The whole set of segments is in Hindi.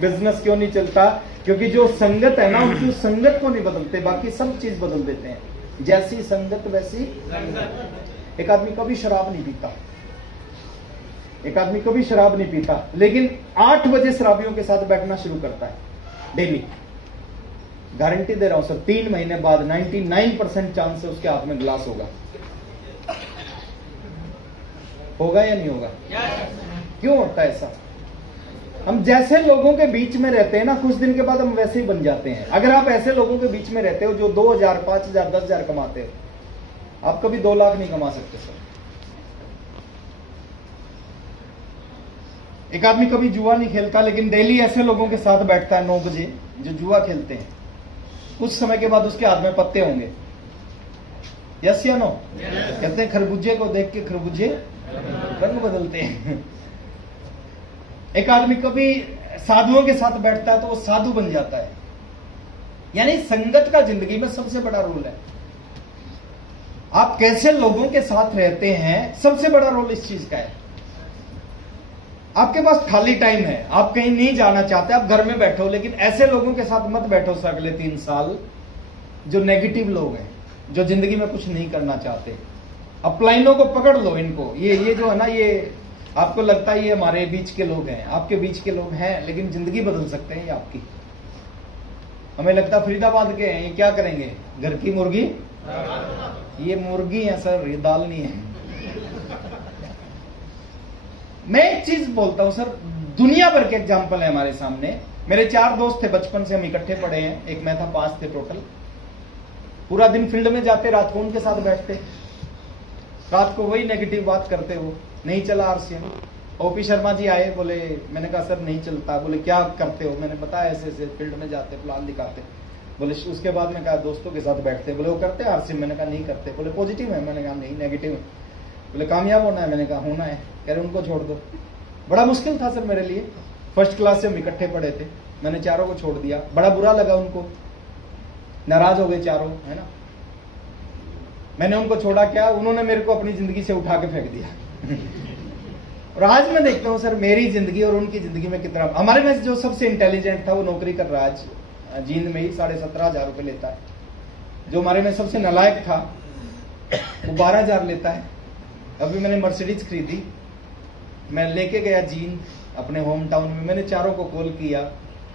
बिजनेस क्यों नहीं चलता? क्योंकि जो संगत है ना, उनकी संगत को नहीं बदलते, बाकी सब चीज बदल देते हैं। जैसी संगत वैसी संगत। एक आदमी कभी शराब नहीं पीता, एक आदमी कभी शराब नहीं पीता, लेकिन 8 बजे शराबियों के साथ बैठना शुरू करता है डेली। गारंटी दे रहा हूं सर, 3 महीने बाद 99% चांस है उसके हाथ में गिलास होगा। होगा या नहीं होगा? क्यों होता है ऐसा? हम जैसे लोगों के बीच में रहते हैं ना, कुछ दिन के बाद हम वैसे ही बन जाते हैं। अगर आप ऐसे लोगों के बीच में रहते हो जो 2000, 5000, 10,000 कमाते हो, आप कभी 2 लाख नहीं कमा सकते सर। एक आदमी कभी जुआ नहीं खेलता, लेकिन डेली ऐसे लोगों के साथ बैठता है 9 बजे जो जुआ खेलते हैं। कुछ समय के बाद उसके हाथ में पत्ते होंगे। यस या नो? कहते हैं खरबूजे को देख के खरबूजे रंग बदलते हैं। एक आदमी कभी साधुओं के साथ बैठता है तो वो साधु बन जाता है। यानी संगत का जिंदगी में सबसे बड़ा रोल है। आप कैसे लोगों के साथ रहते हैं, सबसे बड़ा रोल इस चीज का है। आपके पास खाली टाइम है, आप कहीं नहीं जाना चाहते, आप घर में बैठो, लेकिन ऐसे लोगों के साथ मत बैठो सर अगले 3 साल जो नेगेटिव लोग हैं, जो जिंदगी में कुछ नहीं करना चाहते। अपलाइनों को पकड़ लो इनको। ये जो है ना, ये आपको लगता है ये हमारे बीच के लोग हैं, आपके बीच के लोग हैं, लेकिन जिंदगी बदल सकते हैं ये आपकी। हमें लगता फरीदाबाद के हैं, ये क्या करेंगे? घर की मुर्गी, ये मुर्गी है सर, ये दाल नहीं है। मैं एक चीज बोलता हूं सर, दुनिया भर के एग्जाम्पल है हमारे सामने। मेरे 4 दोस्त थे, बचपन से हम इकट्ठे पढ़े हैं। एक मैं था, 5 थे टोटल। पूरा दिन फील्ड में जाते, रात को उनके साथ बैठते, रात को वही नेगेटिव बात करते। वो नहीं चला आरसीएम। ओपी शर्मा जी आए, बोले, मैंने कहा सर नहीं चलता। बोले क्या करते हो? मैंने बताया ऐसे ऐसे फील्ड में जाते, प्लान दिखाते। बोले उसके बाद में कहा दोस्तों के साथ बैठते। बोले वो करते आरसीएम? मैंने कहा नहीं करते। बोले पॉजिटिव है? मैंने कहा नहीं, नेगेटिव है। बोले कामयाब होना है? मैंने कहा होना है। कह रहे उनको छोड़ दो। बड़ा मुश्किल था सर मेरे लिए। फर्स्ट क्लास से हम इकट्ठे पढ़े थे, मैंने चारों को छोड़ दिया। बड़ा बुरा लगा उनको, नाराज हो गए चारों, है ना। मैंने उनको छोड़ा क्या, उन्होंने मेरे को अपनी जिंदगी से उठा के फेंक दिया। और आज मैं देखता हूँ सर, मेरी जिंदगी और उनकी जिंदगी में कितना। हमारे में जो सबसे इंटेलिजेंट था वो नौकरी कर रहा है आज जींद में ही, 17,500 रुपए लेता है। जो हमारे में सबसे नालायक था वो 12,000 लेता है। अभी मैंने मर्सिडीज खरीदी, मैं लेके गया जींद अपने होम टाउन में। मैंने चारों को कॉल किया,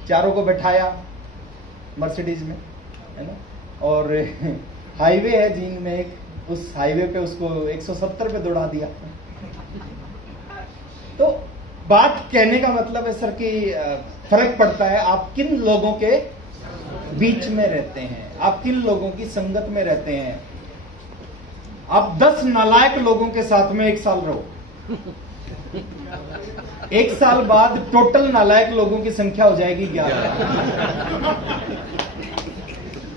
चारों को बैठाया मर्सिडीज में, है ना। और हाईवे है जींद में एक, उस हाईवे पे उसको 170 पे दौड़ा दिया। तो बात कहने का मतलब है सर कि फर्क पड़ता है आप किन लोगों के बीच में रहते हैं, आप किन लोगों की संगत में रहते हैं। आप 10 नालायक लोगों के साथ में 1 साल रहो, 1 साल बाद टोटल नालायक लोगों की संख्या हो जाएगी 11।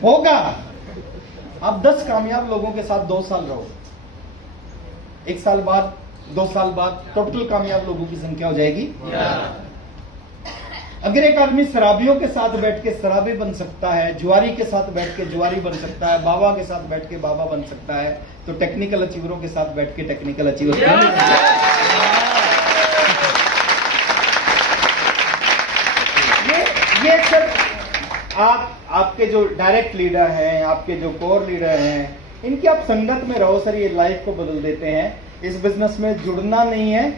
होगा। आप 10 कामयाब लोगों के साथ 2 साल रहो, 1 साल बाद, 2 साल बाद टोटल कामयाब लोगों की संख्या हो जाएगी। अगर एक आदमी शराबियों के साथ बैठ के शराबी बन सकता है, जुआरी के साथ बैठ के जुआरी बन सकता है, बाबा के साथ बैठ के बाबा बन सकता है, तो टेक्निकल अचीवरों के साथ बैठ के टेक्निकल अचीवर क्यों नहीं बन सकता? ये सर आपके जो डायरेक्ट लीडर हैं, आपके जो कोर लीडर हैं, इनकी आप संगत में रहो सर, ये लाइफ को बदल देते हैं। इस बिजनेस में जुड़ना नहीं है,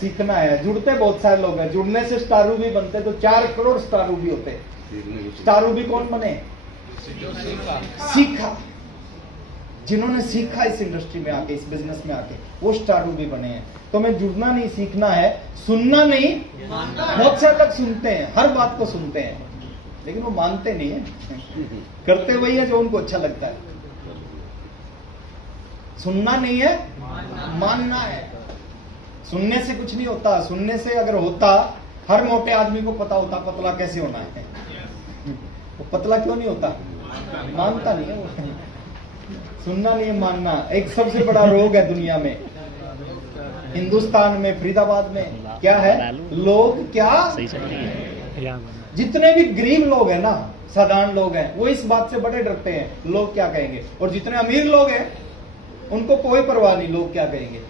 सीखना है। जुड़ते बहुत सारे लोग हैं, जुड़ने से स्टारू भी बनते, तो 4 करोड़ स्टारू भी होते। स्टारू भी कौन बने? सीखा, जिन्होंने सीखा इस इंडस्ट्री में आके, इस बिजनेस में आके, वो स्टारू भी बने हैं। तो मैं जुड़ना नहीं, सीखना है, सुनना नहीं। बहुत सारे लोग सुनते हैं, हर बात को सुनते हैं, लेकिन वो मानते नहीं है, करते वही है जो उनको अच्छा लगता है। सुनना नहीं है, मानना है। सुनने से कुछ नहीं होता, सुनने से अगर होता, हर मोटे आदमी को पता होता पतला कैसे होना है। वो पतला क्यों नहीं होता? मानता नहीं है वो। सुनना नहीं है, मानना एक सबसे बड़ा रोग है दुनिया में। हिंदुस्तान में, फरीदाबाद में क्या है? लोग क्या, जितने भी गरीब लोग हैं ना, साधारण लोग हैं, वो इस बात से बड़े डरते हैं लोग क्या कहेंगे। और जितने अमीर लोग हैं उनको कोई परवाह नहीं लोग क्या कहेंगे।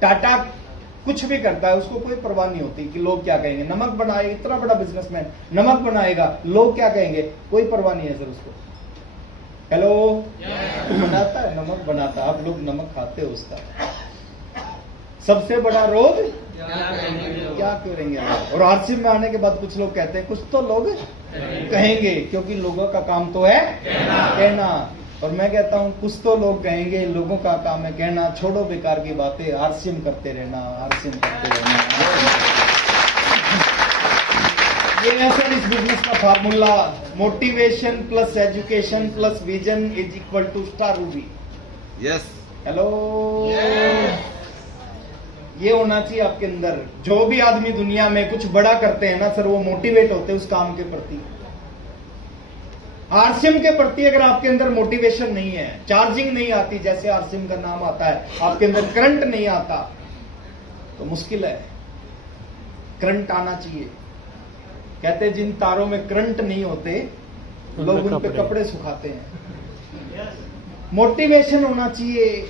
टाटा कुछ भी करता है उसको कोई परवाह नहीं होती कि लोग क्या कहेंगे। नमक बनाए, इतना बड़ा बिजनेसमैन नमक बनाएगा, लोग क्या कहेंगे, कोई परवाह नहीं है सर उसको। हेलो, बनाता है, नमक बनाता है, आप लोग नमक खाते हो उसका। सबसे बड़ा रोग क्या करेंगे। और आरसीएम में आने के बाद कुछ लोग कहते हैं कुछ तो लोग कहेंगे, क्योंकि लोगों का काम तो है कहना। और मैं कहता हूं कुछ तो लोग कहेंगे, लोगों का काम है कहना। छोड़ो बेकार की बातें, आरसीएम करते रहना, आरसीएम करते रहना। ये है सर इस बिजनेस का formula. Motivation plus education plus vision is equal to star ruby. Yes. Hello, ये होना चाहिए आपके अंदर। जो भी आदमी दुनिया में कुछ बड़ा करते हैं ना सर, वो मोटिवेट होते हैं उस काम के प्रति। आरसीएम के प्रति अगर आपके अंदर मोटिवेशन नहीं है, चार्जिंग नहीं आती, जैसे आरसीएम का नाम आता है, आपके अंदर करंट नहीं आता, तो मुश्किल है। करंट आना चाहिए। कहते हैं जिन तारों में करंट नहीं होते लोग उन पे कपड़े सुखाते हैं। मोटिवेशन होना चाहिए,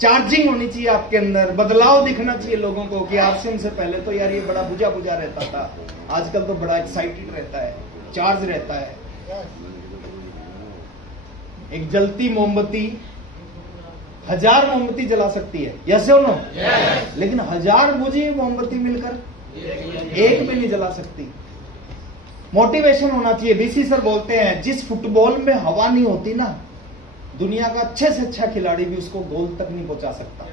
चार्जिंग होनी चाहिए आपके अंदर, बदलाव दिखना चाहिए लोगों को कि आरसीएम से पहले तो यार ये बड़ा बुझा बुझा रहता था, आजकल तो बड़ा एक्साइटेड रहता है, चार्ज रहता है। एक जलती मोमबत्ती 1000 मोमबत्ती जला सकती है, यस और नो? लेकिन 1000 बुझी मोमबत्ती मिलकर एक भी नहीं जला सकती। मोटिवेशन होना चाहिए। बीसी सर बोलते हैं जिस फुटबॉल में हवा नहीं होती ना, दुनिया का अच्छे से अच्छा खिलाड़ी भी उसको गोल तक नहीं पहुंचा सकता।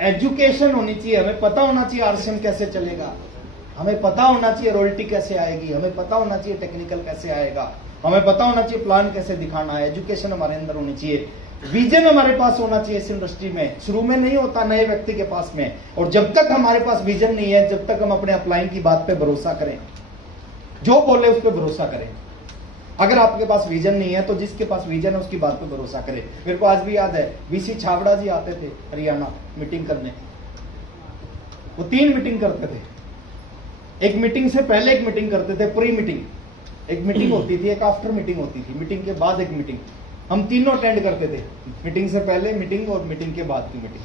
एजुकेशन होनी चाहिए, हमें पता होना चाहिए आरसीएम कैसे चलेगा, हमें पता होना चाहिए रॉयल्टी कैसे आएगी, हमें पता होना चाहिए टेक्निकल कैसे आएगा, हमें पता होना चाहिए प्लान कैसे दिखाना है। एजुकेशन हमारे अंदर होनी चाहिए। विजन हमारे पास होना चाहिए इस इंडस्ट्री में। शुरू में नहीं होता नए व्यक्ति के पास में, और जब तक हमारे पास विजन नहीं है, जब तक हम अपने अपलाइन की बात पे भरोसा करें, जो बोले उस पर भरोसा करें। अगर आपके पास विजन नहीं है तो जिसके पास विजन है उसकी बात पे भरोसा करें। मेरे को आज भी याद है वीसी छाबड़ा जी आते थे हरियाणा मीटिंग करने। वो 3 मीटिंग करते थे। एक मीटिंग से पहले एक मीटिंग करते थे, प्री मीटिंग एक मीटिंग होती थी, एक आफ्टर मीटिंग होती थी, मीटिंग के बाद एक मीटिंग। हम तीनों अटेंड करते थे, मीटिंग से पहले मीटिंग और मीटिंग के बाद की मीटिंग।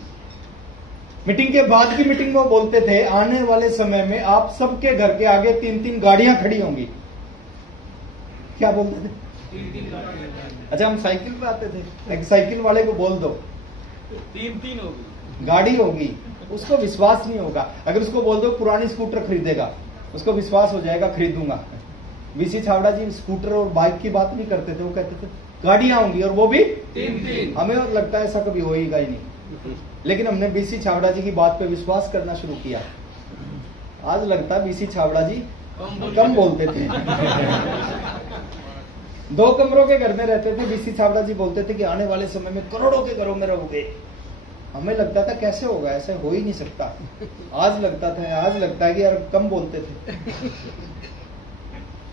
मीटिंग के बाद की मीटिंग में बोलते थे आने वाले समय में आप सबके घर के आगे 3-3 गाड़ियां खड़ी होंगी। क्या बोलते थे? अच्छा, हम साइकिल पे आते थे, एक साइकिल वाले को बोल दो 3-3 होगी गाड़ी होगी, उसको विश्वास नहीं होगा। अगर उसको बोल दो पुरानी स्कूटर खरीदेगा, उसको विश्वास हो जाएगा खरीदूंगा। वीसी छाबड़ा जी स्कूटर और बाइक की बात नहीं करते थे, वो कहते थे गाड़ियां होंगी और वो भी 3-3। हमें और लगता है ऐसा कभी होएगा ही नहीं, लेकिन हमने बीसी छाबड़ा जी की बात पे विश्वास करना शुरू किया। आज लगता है बीसी छाबड़ा जी कम बोलते थे। 2 कमरों के घर में रहते थे, बीसी छाबड़ा जी बोलते थे कि आने वाले समय में करोड़ों के घरों में रहोगे। हमें लगता था कैसे होगा, ऐसे हो ही नहीं सकता। आज लगता है कि यार कम बोलते थे।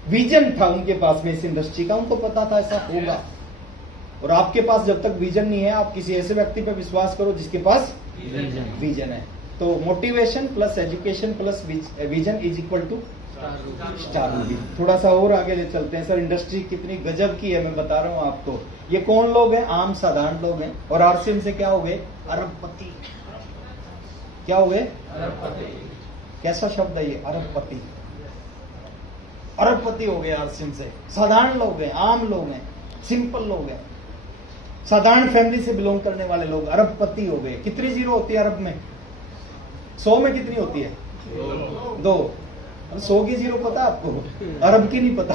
विजन था उनके पास में इस इंडस्ट्री का, उनको पता था ऐसा होगा। और आपके पास जब तक विजन नहीं है, आप किसी ऐसे व्यक्ति पर विश्वास करो जिसके पास विजन है। तो motivation plus education plus vision is equal to star ruby. थोड़ा सा और आगे ले चलते हैं सर। इंडस्ट्री कितनी गजब की है मैं बता रहा हूं आपको। ये कौन लोग हैं? आम साधारण लोग हैं। और आरसीएम से क्या हो गए? अरबपति। क्या हो गए? अरबपति। कैसा शब्द है ये? अरबपति। अरबपति हो गए आरसीएम से। साधारण लोग हैं, आम लोग हैं, सिंपल लोग हैं, साधारण फैमिली से बिलोंग करने वाले लोग अरबपति हो गए। कितनी जीरो होती है अरब में? 100 में कितनी होती है? 2। 100 की जीरो पता आपको, अरब की नहीं पता।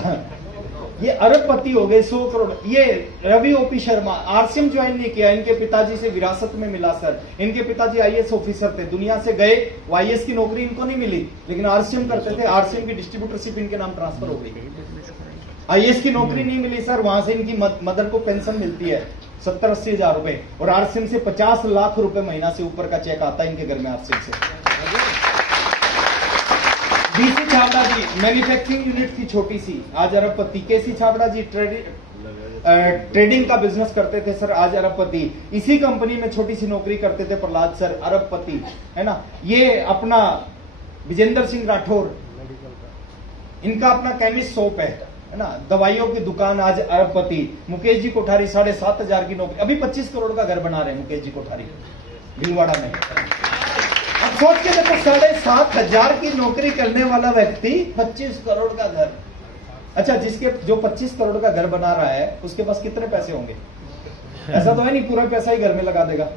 ये अरबपति हो गए, 100 करोड़। ये Ravi OP Sharma RCM join नहीं किया, इनके पिताजी से विरासत में मिला सर। इनके पिताजी आईएएस ऑफिसर थे, दुनिया से गए, आईएएस की नौकरी इनको नहीं मिली, लेकिन आरसीएम करते थे। आरसीएम की डिस्ट्रीब्यूटरशिप इनके नाम ट्रांसफर हो गई। आईएएस की नौकरी नहीं मिली सर, वहां से इनकी मदर को पेंशन मिलती है 70-80 हजार रुपए, और आरसीएम से 50 लाख रुपए महीना से ऊपर का चेक आता है इनके घर में आरसीएम से। बीसी छाबड़ा जी मैन्युफैक्चरिंग यूनिट थी छोटी सी, आज अरबपति। केसी छाबड़ा जी ट्रेडिंग का बिजनेस करते थे सर, आज अरबपति। इसी कंपनी में छोटी सी नौकरी करते थे प्रहलाद सर, अरबपति, है ना। ये अपना विजेंद्र सिंह राठौर, इनका अपना केमिस्ट शॉप है, है ना। दवाइयों की दुकान आज अरबपति। मुकेश जी कोठारी 7,500 की नौकरी, अभी 25 करोड़ का घर बना रहे हैं मुकेश जी कोठारी भीलवाड़ा में। अब सोच के देखो 7,500 की नौकरी करने वाला व्यक्ति 25 करोड़ का घर। अच्छा, जिसके जो 25 करोड़ का घर बना रहा है उसके पास कितने पैसे होंगे? ऐसा तो है नहीं पूरा पैसा ही घर में लगा देगा।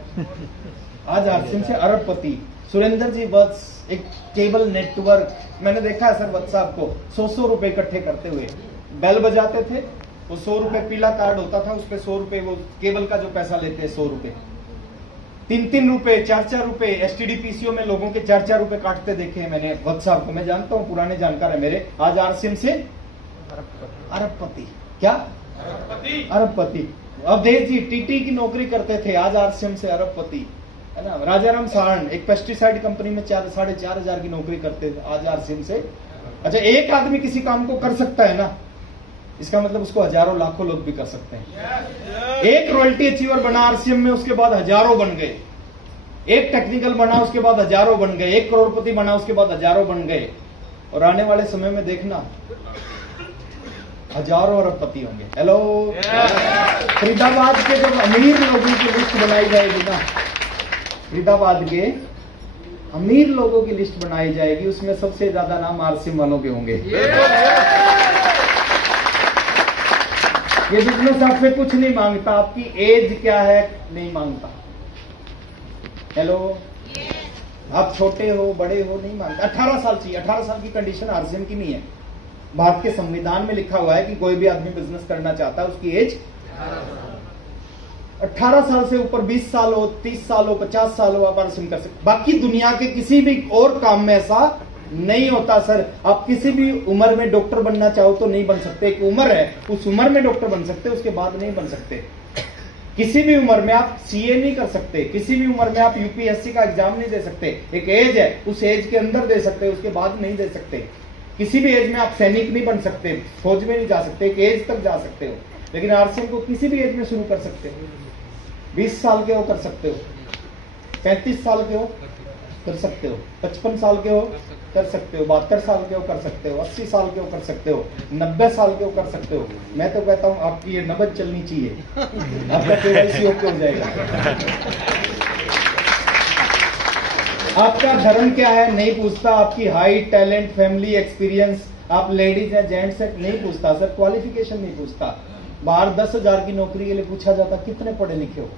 आज आरसीएम से अरबपति। सुरेंद्र जी बस एक केबल नेटवर्क, मैंने देखा है सर वत्स साहब को 100 रुपए इकट्ठे करते हुए बेल बजाते थे, वो 100 रुपए पीला कार्ड होता था, उस पे 100 रुपए वो केबल का जो पैसा लेते हैं 100 रुपए, 3-3 रुपए 4-4 रुपए एसटीडी पीसीओ में लोगों के 4-4 रुपए काटते देखे हैं मैंने वत्स साहब को। मैं जानता हूँ, पुराने जानकार है मेरे। आज आरसीएम से अरबपति। क्या अरबपति। अवधेश जी टीटी की नौकरी करते थे, आज आरसीएम से अरबपति, है ना। राजाराम सारण एक पेस्टिसाइड कंपनी में 4,500 की नौकरी करते थे, आज आरसीएम से। अच्छा, एक आदमी किसी काम को कर सकता है ना, इसका मतलब उसको हजारों लाखों लोग भी कर सकते हैं। एक रॉयल्टी अचीवर बना आरसीएम में, उसके बाद हजारों बन गए। एक टेक्निकल बना, उसके बाद हजारों बन गए। एक करोड़पति बना, उसके बाद हजारों बन गए। और आने वाले समय में देखना हजारों अरबपति होंगे। हेलो, फरीदाबाद के जब अमीर लोगों की लिस्ट बनाई जाएगी ना, फरीदाबाद के अमीर लोगों की लिस्ट बनाई जाएगी, उसमें सबसे ज्यादा नाम आरसीएम वालों के होंगे। ये बिजनेस आपसे कुछ नहीं मांगता, आपकी एज क्या है नहीं मांगता। हेलो, आप छोटे हो बड़े हो नहीं मांगता। 18 साल चाहिए। 18 साल की कंडीशन आरसीएम की नहीं है। भारत के संविधान में लिखा हुआ है कि कोई भी आदमी बिजनेस करना चाहता है उसकी एज 18 साल से ऊपर, 20 साल हो, 30 साल हो, 50 साल हो, आप आरसीएम कर सकते। बाकी दुनिया के किसी भी और काम में ऐसा नहीं होता सर। आप किसी भी उम्र में डॉक्टर बनना चाहो तो नहीं बन सकते। एक उम्र है, उस उम्र में डॉक्टर बन सकते, उसके बाद नहीं बन सकते। किसी भी उम्र में आप सीए नहीं कर सकते, किसी भी उम्र में आप यूपीएससी का एग्जाम नहीं दे सकते। एक एज है, उस एज के अंदर दे सकते, उसके बाद नहीं दे सकते। किसी भी एज में आप सैनिक नहीं बन सकते, फौज में नहीं जा सकते, एक एज तक जा सकते हो। लेकिन आरसीएम को किसी भी एज में शुरू कर सकते हो। 20 साल के हो कर सकते हो, 35 साल के हो कर सकते हो, 55 साल के हो कर सकते हो, 72 साल के हो कर सकते हो, 80 साल के हो कर सकते हो, 90 साल के हो कर सकते हो। मैं तो कहता हूं आपकी ये नबज चलनी चाहिए, आपका केवाईसी ओके हो जाएगा। आपका धर्म क्या है नहीं पूछता, आपकी हाइट, टैलेंट, फैमिली, एक्सपीरियंस, आप लेडीज है जेंट्स है नहीं पूछता सर, क्वालिफिकेशन नहीं पूछता। बाहर 10,000 की नौकरी के लिए पूछा जाता कितने पढ़े लिखे हो।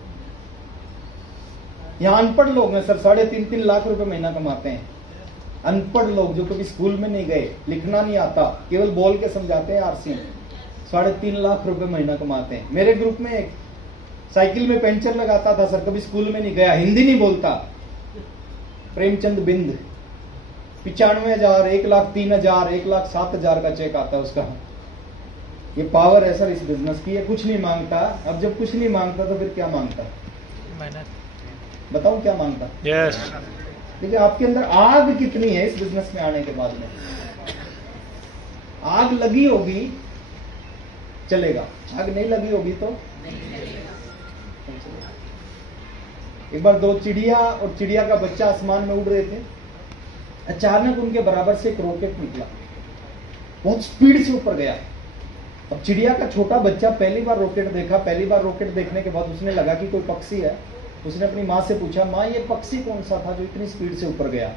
यहाँ अनपढ़ लोग हैं सर, 3.5 लाख रुपए महीना कमाते हैं। अनपढ़ लोग जो कभी स्कूल में नहीं गए, लिखना नहीं आता, केवल बोल के समझाते हैं आरसीएम, 3.5 लाख रुपए महीना कमाते हैं। मेरे ग्रुप में एक साइकिल में पंचर लगाता था सर, कभी स्कूल में नहीं गया, हिंदी नहीं बोलता, प्रेमचंद बिंद। 95,000, 1,03,000, 1,07,000 का चेक आता है उसका। ये पावर है सर इस बिजनेस की, ये कुछ नहीं मांगता। अब जब कुछ नहीं मांगता तो फिर क्या मांगता? बताओ क्या मांगता? यस। देखिए आपके अंदर आग कितनी है इस बिजनेस में आने के बाद में। आग लगी होगी चलेगा, आग नहीं लगी होगी तो एक बार 2 चिड़िया और चिड़िया का बच्चा आसमान में उड़ रहे थे। अचानक उनके बराबर से एक रॉकेट निकला, बहुत स्पीड से ऊपर गया। अब चिड़िया का छोटा बच्चा पहली बार रॉकेट देखा। पहली बार रॉकेट देखने के बाद उसने लगा कि कोई पक्षी है। उसने अपनी माँ से पूछा, माँ ये पक्षी कौन सा था जो इतनी स्पीड से ऊपर गया?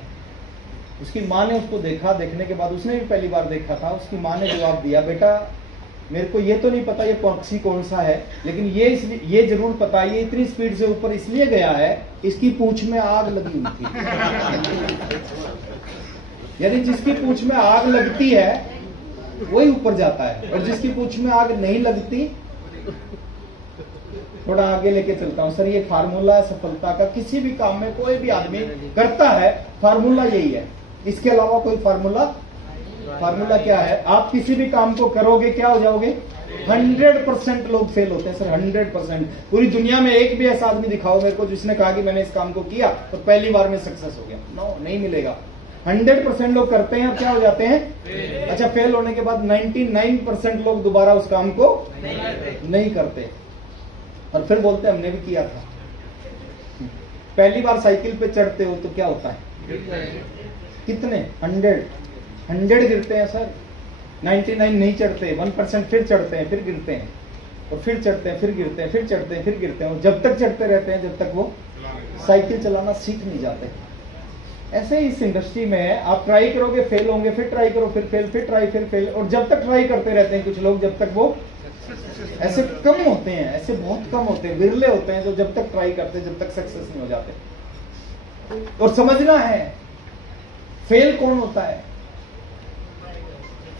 उसकी माँ ने उसको देखा, देखने के बाद उसने भी पहली बार देखा था। उसकी माँ ने जवाब दिया, बेटा मेरे को ये तो नहीं पता ये पक्षी कौन सा है, लेकिन ये जरूर पता ये इतनी स्पीड से ऊपर इसलिए गया है, इसकी पूंछ में आग लगी हुई थी। यानी जिसकी पूंछ में आग लगती है वही ऊपर जाता है, और जिसकी पूंछ में आग नहीं लगती। थोड़ा आगे लेके चलता हूं सर, ये फार्मूला है सफलता का। किसी भी काम में कोई भी आदमी करता है, फार्मूला यही है, इसके अलावा कोई फार्मूला क्या है? आप किसी भी काम को करोगे क्या हो जाओगे? 100% लोग फेल होते हैं सर, 100%। पूरी दुनिया में एक भी ऐसा आदमी दिखाओ मेरे को जिसने कहा कि मैंने इस काम को किया तो पहली बार में सक्सेस हो गया। नो, नहीं मिलेगा। 100% लोग करते हैं और क्या हो जाते हैं? अच्छा, फेल होने के बाद 99% लोग दोबारा उस काम को नहीं करते और फिर बोलते हैं हमने भी किया था। पहली बार साइकिल पे चढ़ते हो तो क्या होता है? कितने 100 गिरते हैं सर। 99 नहीं चढ़ते, 1% फिर चढ़ते हैं, फिर गिरते हैं, और फिर चढ़ते हैं, फिर गिरते हैं, फिर चढ़ते हैं, फिर गिरते हैं, और जब तक चढ़ते रहते हैं जब तक वो साइकिल चलाना सीख नहीं जाते। ऐसे ही इस इंडस्ट्री में है, आप ट्राई करोगे फेल होंगे, फिर ट्राई करो फिर फेल, फिर ट्राई फिर फेल, और जब तक ट्राई करते रहते हैं कुछ लोग, जब तक वो ऐसे कम होते हैं, ऐसे बहुत कम होते हैं, विरले होते हैं जो जब तक ट्राई करते हैं जब तक सक्सेस नहीं हो जाते। और समझना है फेल कौन होता है।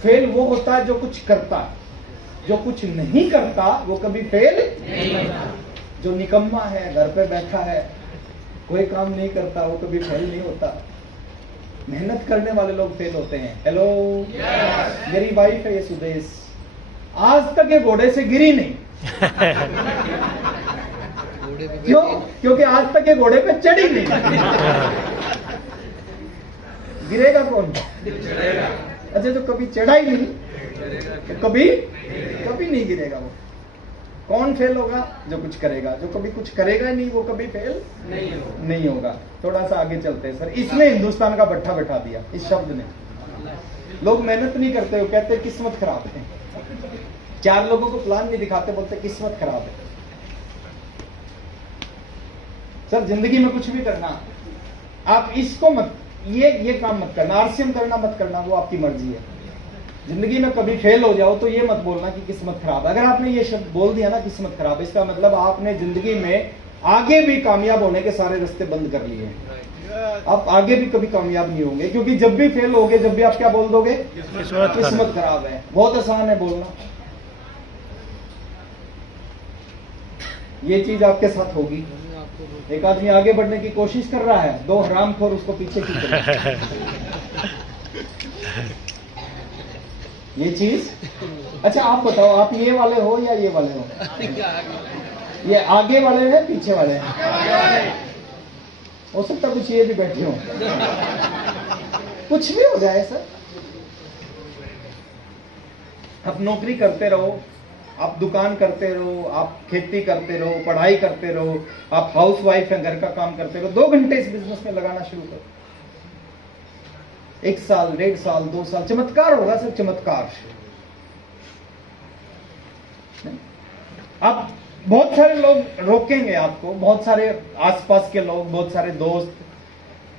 फेल वो होता है जो कुछ करता है, जो कुछ नहीं करता वो कभी फेल नहीं होता। जो निकम्मा है, घर पे बैठा है, कोई काम नहीं करता, वो कभी फेल नहीं होता। मेहनत करने वाले लोग फेल होते हैं। हेलो, मेरी वाइफ है ये सुदेश, आज तक ये घोड़े से गिरी नहीं। क्यों? क्योंकि आज तक ये घोड़े पे चढ़ी नहीं। गिरेगा कौन? अच्छा, जो कभी चढ़ा ही नहीं तो कभी नहीं गिरेगा। वो कौन फेल होगा? जो कुछ करेगा। जो कभी कुछ करेगा नहीं वो कभी फेल नहीं होगा। थोड़ा सा आगे चलते हैं सर। इसने हिंदुस्तान का भट्ठा बैठा दिया इस शब्द ने। लोग मेहनत नहीं करते, वो कहते किस्मत खराब है। 4 लोगों को प्लान नहीं दिखाते, बोलते किस्मत खराब है। सर जिंदगी में कुछ भी करना, आप इसको मत, ये काम मत करना, आरसीएम करना मत करना, वो आपकी मर्जी है। जिंदगी में कभी फेल हो जाओ तो ये मत बोलना कि किस्मत खराब है। अगर आपने ये शब्द बोल दिया ना किस्मत खराब, इसका मतलब आपने जिंदगी में आगे भी कामयाब होने के सारे रास्ते बंद कर लिए हैं। आप आगे भी कभी कामयाब नहीं होंगे, क्योंकि जब भी फेल होगे, जब भी आप क्या बोल दोगे? किस्मत खराब है। बहुत आसान है बोलना। ये चीज आपके साथ होगी। एक आदमी आगे बढ़ने की कोशिश कर रहा है, 2 हरामखोर उसको पीछे खींच रहे हैं। ये चीज। अच्छा आप बताओ, आप ये वाले हो या ये वाले हो? ये आगे वाले हैं पीछे वाले हैं? हो सकता कुछ ये भी बैठे हो, कुछ भी हो जाए सर। आप नौकरी करते रहो, आप दुकान करते रहो, आप खेती करते रहो, पढ़ाई करते रहो, आप हाउस वाइफ हैं, घर का काम करते रहो, 2 घंटे इस बिजनेस में लगाना शुरू करो। 1 साल, 1.5 साल, 2 साल, चमत्कार होगा सर, चमत्कार। आप बहुत सारे लोग रोकेंगे आपको, बहुत सारे आसपास के लोग, बहुत सारे दोस्त,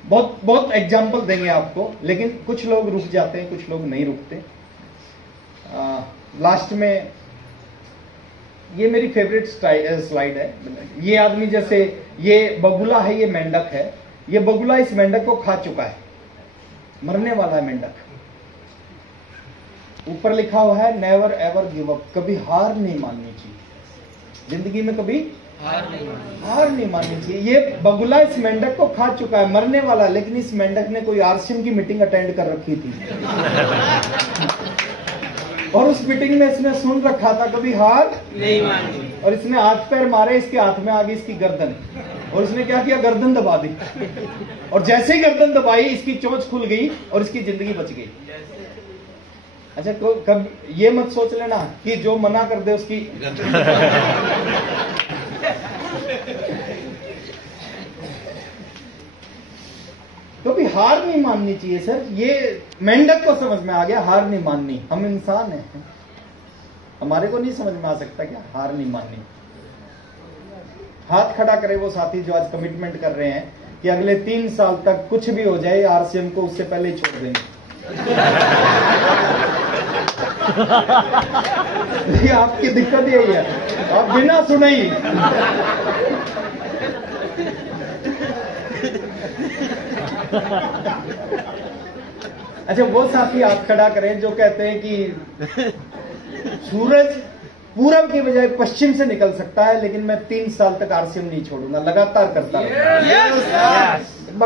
बहुत एग्जाम्पल देंगे आपको, लेकिन कुछ लोग रुक जाते हैं, कुछ लोग नहीं रुकते। लास्ट में ये मेरी फेवरेट स्लाइड है। ये आदमी, जैसे ये बगुला है, ये मेंढक है, ये बगुला इस मेंढक को खा चुका है, मरने वाला है मेंढक। ऊपर लिखा हुआ है नेवर एवर गिव अप, कभी हार नहीं माननी चाहिए जिंदगी में, कभी हार नहीं माननी चाहिए। ये बगुला इस मेंढक को खा चुका है, मरने वाला, लेकिन इस मेंढक ने कोई आरसीएम की मीटिंग अटेंड कर रखी थी और उस मीटिंग में इसने सुन रखा था कभी हार नहीं माननी, और इसने हाथ पैर मारे, इसके हाथ में आ गई इसकी गर्दन, और इसने क्या किया? गर्दन दबा दी, और जैसे ही गर्दन दबाई इसकी चोंच खुल गई और इसकी जिंदगी बच गई। अच्छा, कब ये मत सोच लेना कि जो मना कर दे उसकी तो भी हार नहीं माननी चाहिए सर। ये मेंढक को समझ में आ गया, हार नहीं माननी। हम इंसान हैं, हमारे को नहीं समझ में आ सकता क्या हार नहीं माननी। हाथ खड़ा करे वो साथी जो आज कमिटमेंट कर रहे हैं कि अगले 3 साल तक कुछ भी हो जाए आरसीएम को उससे पहले ही छोड़ देंगे। ये आपकी दिक्कत यही है, आप बिना सुने ही अच्छा, वो साथी हाथ खड़ा करें जो कहते हैं कि सूरज पूरब की बजाय पश्चिम से निकल सकता है, लेकिन मैं 3 साल तक आरसीएम नहीं छोड़ूंगा, लगातार करता रहूंगा।